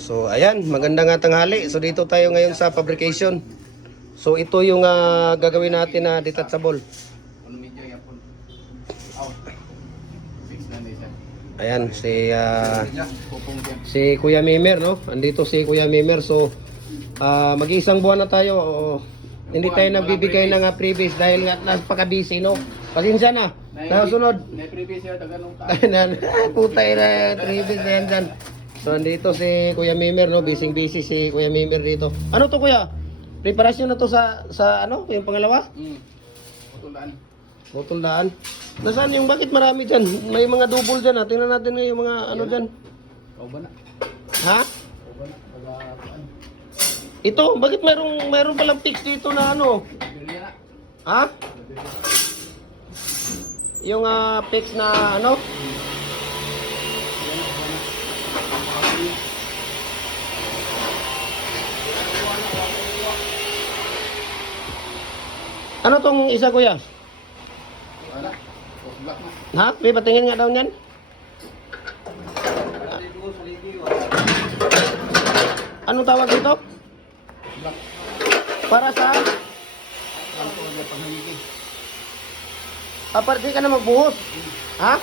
So ayan, magandang tanghali. So dito tayo ngayon sa fabrication. So ito yung gagawin natin na detachable. Ayan si Kuya Mimer, no? Andito si Kuya Mimer. So mag-iisang buwan na tayo. Hindi tayo nagbibigay ng previous dahil nga napaka-busy, no? Pasensya na. Nasunod. Previous yun, taganong Putay na previous na yan dyan. So andito si Kuya Mimer, no? Busy si Kuya Mimer dito. Ano to, Kuya? Preparasyon na to sa ano? Yung pangalawa? Tulaan. Botoldaan. Nasaan yung bakit marami dyan? May mga double dyan. Tingnan natin nga yung mga ano dyan. O ba na? Ha? O ba na? Tagaan. Ito, bakit mayroong palang fix dito na ano? Birya na. Ha? Yung fix na ano? Ano tong isa, Kuya? Wala. O, black na. Ha? May patingin nga daw niyan. Anong tawag dito? Black. Para sa Ano ko na panghamigin? aparte ka na magbuhos. Ha?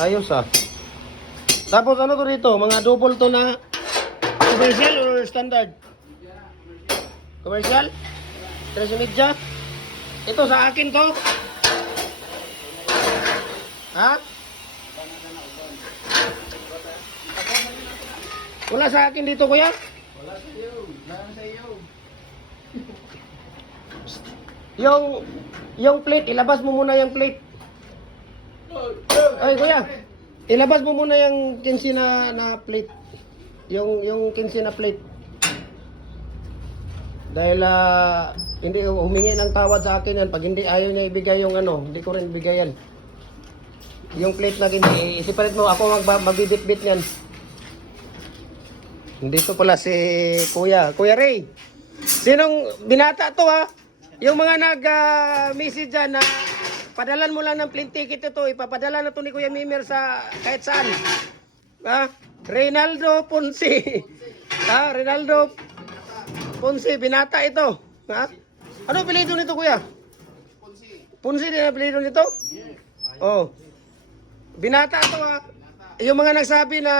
Ayos Tapos ano to dito? Mga double to na commercial or standard? Commercial? 3.5? Ito sa akin to? Ha? Wala sa akin dito, Kuya? Wala sa iyo. Wala sa iyo. Yung plate, ilabas mo muna yung plate. Ay, Kuya. Ilabas mo muna yung 15 na plate. Yung 15 na plate. Dahil hindi humingi ng tawad sa akin yan. Pag hindi ayaw niya ibigay yung ano, hindi ko rin ibigay yan. Yung plate na hindi, isipalit mo, ako magbibit-bit yan. Dito pala si Kuya Ray. Sinong binata to, ha? Yung mga nag-message dyan na padalan mo lang ng plane ticket ito, ipapadala na to ni Kuya Mimer sa kahit saan. Ha? Reynaldo Ponce. Ha? Reynaldo Ponce, binata ito. Ha? Ano apelyido nito, Kuya? Ponce din ang apelyido nito? Oh. Binata ito, ha? Yung mga nagsabi na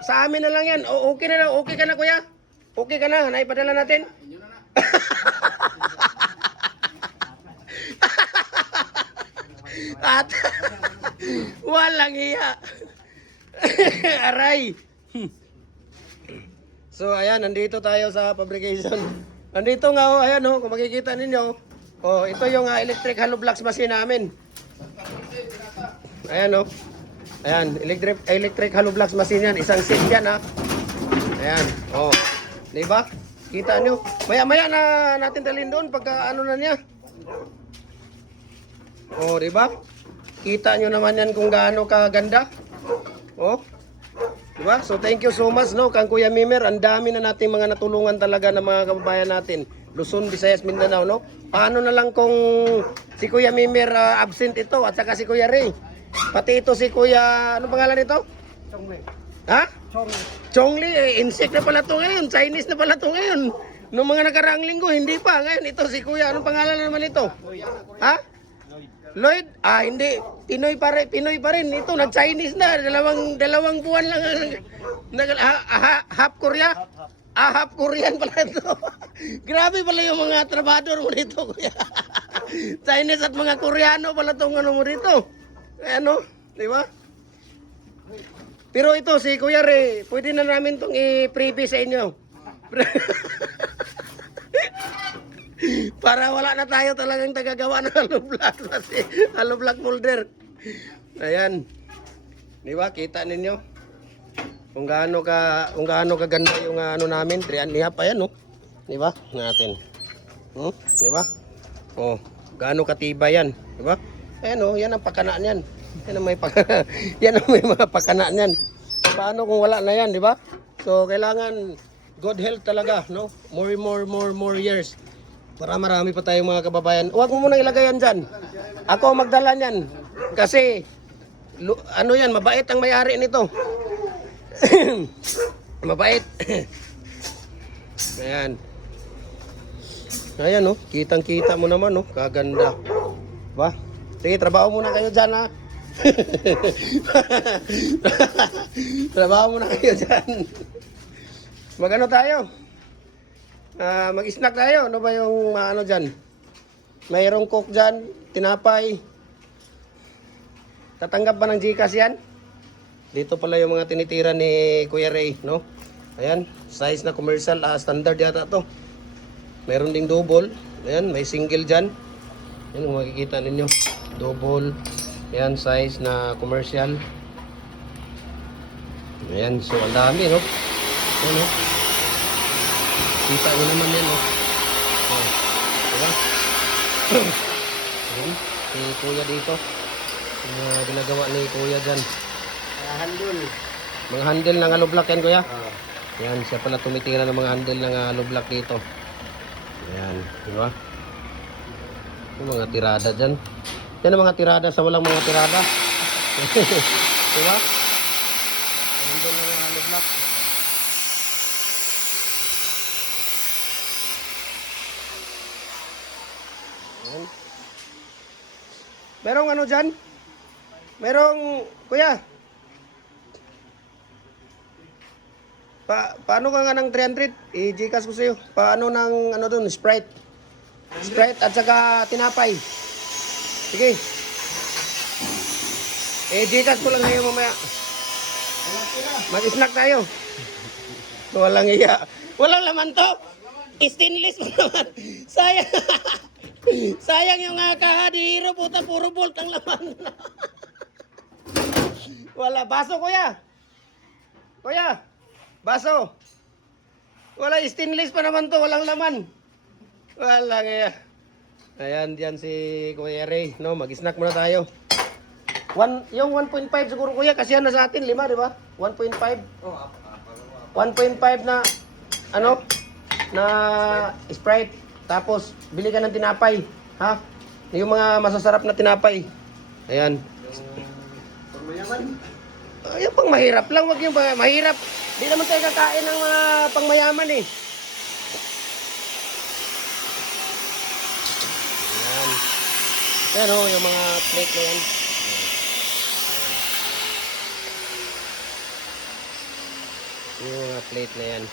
sa amin na lang yan. O, okay na lang. Okay ka na, Kuya? Okay ka na? Naipadala natin? At walang iya. Aray. So ayan, nandito tayo sa fabrication. Nandito nga ayan kung makikita ninyo. Ito yung electric hollow blocks machine namin. Ayan Ayan, electric hollow blocks machine yan. Isang set yan Ayan, di ba? Kita nyo. Maya-maya na natin dalhin doon pagka ano na niya. Di ba? Kita nyo naman yan kung gaano kaganda. Di ba? So thank you so much kang Kuya Mimer. Ang dami na nating mga natulungan talaga ng mga kababayan natin. Luzon, Visayas, Mindanao, Paano na lang kung si Kuya Mimer absent ito at saka si Kuya Ray. Pati ito si Kuya, ano pangalan nito? Chongli. Ha? Chongli, insect na pala to ngayon. Chinese na pala to ngayon. Noong mga nakaraang linggo, hindi pa. Ngayon, ito si Kuya. Anong pangalan naman ito? Ha? Lloyd? Hindi. Pinoy pa rin. Ito, nag-Chinese na. Dalawang buwan lang. Half Korea? Half Korean pala ito. Grabe pala yung mga trabador mo dito, Kuya. Chinese at mga Koreano pala itong ano mo dito. Di ba? Pero ito, si Kuya Ray, pwede na namin itong i-freebie sa inyo. Para wala na tayo talagang tagagawa ng hollow block kasi hollow block molder. Ayan. Di ba? Kita ninyo. Kung gaano kaganda yung ano namin, 3.5 pa yan, Di ba? Natin. Di ba? Gaano katibay yan, di ba? Ayan yan ang pakanaan yan. Yan ang may mga pakanaan yan. Paano kung wala na yan, di ba? So kailangan good health talaga, more years. Para marami pa tayong mga kababayan. Huwag mo muna ilagay yan dyan. Ako magdala niyan. Kasi ano yan, mabait ang may-ari nito. Mabait. Ayan. Ayan, oh. Kitang-kita mo naman, oh. Kaganda. Ba? Sige, trabaho muna kayo dyan, ha? Trabaho muna kayo dyan. Mag-ano tayo? Mag-snack tayo. Ano ba yung ano dyan? Mayroong coke dyan, tinapay. Tatanggap ba ng Gcash yan? Dito pala yung mga tinitira ni Kuya Ray, no? Ayan, size na commercial, standard yata to. Meron ding double. Ayan, may single dyan. Ayan, kung makikita ninyo. Double. Ayan, size na commercial. Ayan, so ang dami, no? Ayan, no? Kita nyo naman yan, no? Oh, diba? Ayan, si Kuya dito. Yung mga ginagawa ni Kuya dyan. Handle. Mga handle ng hollow block yan, Kuya? Ayan, siya pala tumitira ng mga handle ng hollow block dito. Ayan, diba? Yung mga tirada dyan. Yan ang mga tirada sa walang mga tirada. Diba? Handle ng hollow block. Ayan. Merong ano dyan? Merong, Kuya, paano ka nga ng 300? I-Gcash ko sa'yo. Paano ng ano dun? Sprite. Sprite at saka tinapay. Sige. I-Gcash ko lang ngayon mamaya. Mag-snack tayo. Walang iya. Walang laman to. Stainless mo naman. Sayang. Sayang yung kahadiro. Puta, puro bolt ang laman. Wala. Baso, Kuya. Kuya. Baso. Wala, stainless pa naman to, walang laman. Walang iya. Ayan, diyan si Kuya Ray, no? Mag-snack muna tayo. Yung 1.5 siguro, Kuya, kasi yan na sa atin, 5, di ba? 1.5. 1.5 na, ano? Na Sprite. Tapos, bili ka ng tinapay. Ha? Yung mga masasarap na tinapay. Ayan. Yung pang mahirap lang, wag yung mahirap. Di naman tayo kakain ng mga pangmayaman eh. Ayan. Ayan o, yung mga plate na yan. Yung mga plate na yan.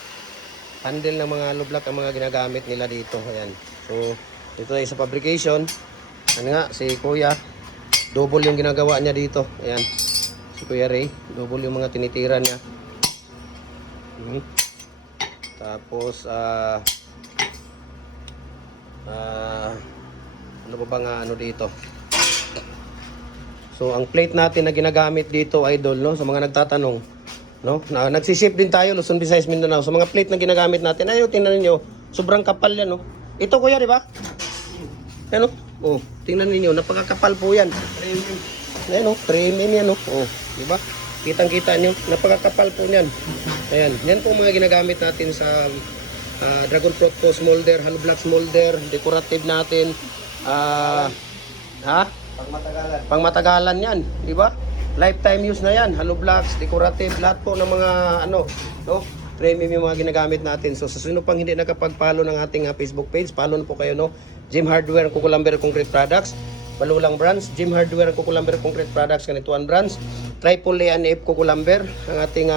Handle ng mga lublak ang mga ginagamit nila dito. Ayan. So, ito ay sa fabrication. Ano nga, si Kuya. Double yung ginagawa niya dito. Ayan. Si Kuya Ray. Double yung mga tinitira niya. Tapos ano ba bang ano dito? So ang plate natin na ginagamit dito, idol, no, sa mga nagtatanong, no, na nagsi-ship din tayo Luzon, Visayas, Mindanao. So mga plate na ginagamit natin, ayo tingnan niyo, sobrang kapal yan, no. Ito, Kuya, di ba? Ano? Oh, tingnan niyo, napakakapal po yan. Ayan, no, premium yan, no. Oh, di ba? Kitang-kita nyo, napakakapal po niyan. Ayan, yan po mga ginagamit natin sa dragon fruit po, smolder, hollow block smolder, decorative natin. Pangmatagalan. Pangmatagalan yan, di ba? Lifetime use na yan, hollow blocks, decorative, lahat po ng mga ano, no? Premium yung mga ginagamit natin. So sa sino pang hindi nakapag-follow ng ating Facebook page, follow na po kayo, no? Gym Hardware, Kukulamber Concrete Products. Balulang brands, Gym Hardware, Kukulamber Concrete Products, kanituan brands, Triple A and F Kukulamber, ang ating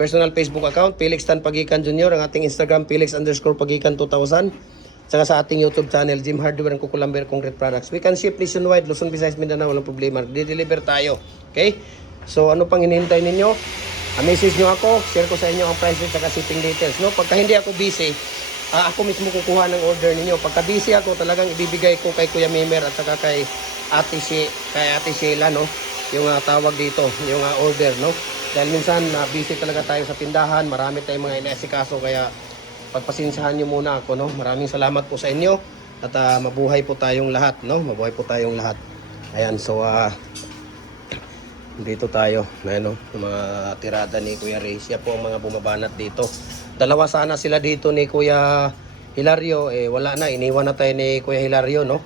personal Facebook account, Felix Tan Pagikan Jr., ang ating Instagram, Felix_Pagikan 2000, saka sa ating YouTube channel, Gym Hardware and Kukulamber Concrete Products. We can ship nationwide, Luzon, Visayas, Mindanao, walang problema, di-deliver tayo, okay? So ano pang hinihintay ninyo? Message nyo ako, share ko sa inyo ang price rate, saka shipping details, no? Pagka hindi ako busy, ako mismo kukuha ng order ninyo. Pagka busy ako, talagang ibibigay ko kay Kuya Mimer at saka kay Ate Sheila, no? Yung tawag dito, yung order, no? Dahil minsan busy talaga tayo sa tindahan, marami tayong mga inaasikaso, kaya pagpasensyahan nyo muna ako, no? Maraming salamat po sa inyo at mabuhay po tayong lahat, no? Mabuhay po tayong lahat. Ayan, so dito tayo, no? Mga tirada ni Kuya Ray, siya po ang mga bumabanat dito. Dalawa sana sila dito ni Kuya Hilario, wala na, iniwan na tayo ni Kuya Hilario, no?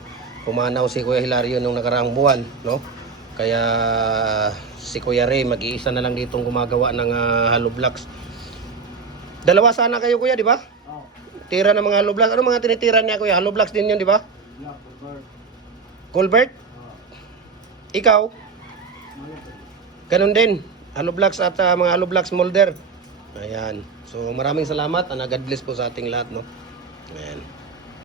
pumanaw si Kuya Hilario nung nakaraang buwan, no? Kaya si Kuya Ray mag-iisa na lang ditong gumagawa ng hollow blocks. Dalawa sana kayo kuya, di ba? Oo. Tira ng mga hollow blocks. Ano mga tinitira niya kuya? Hollow blocks din yun, di ba? Yeah, prefer. Colbert? Oo. Ikaw? Malapit. Ganun din. Hollow blocks at mga hollow blocks molder. Ayan. So maraming salamat. God bless po sa ating lahat, no? Ayan.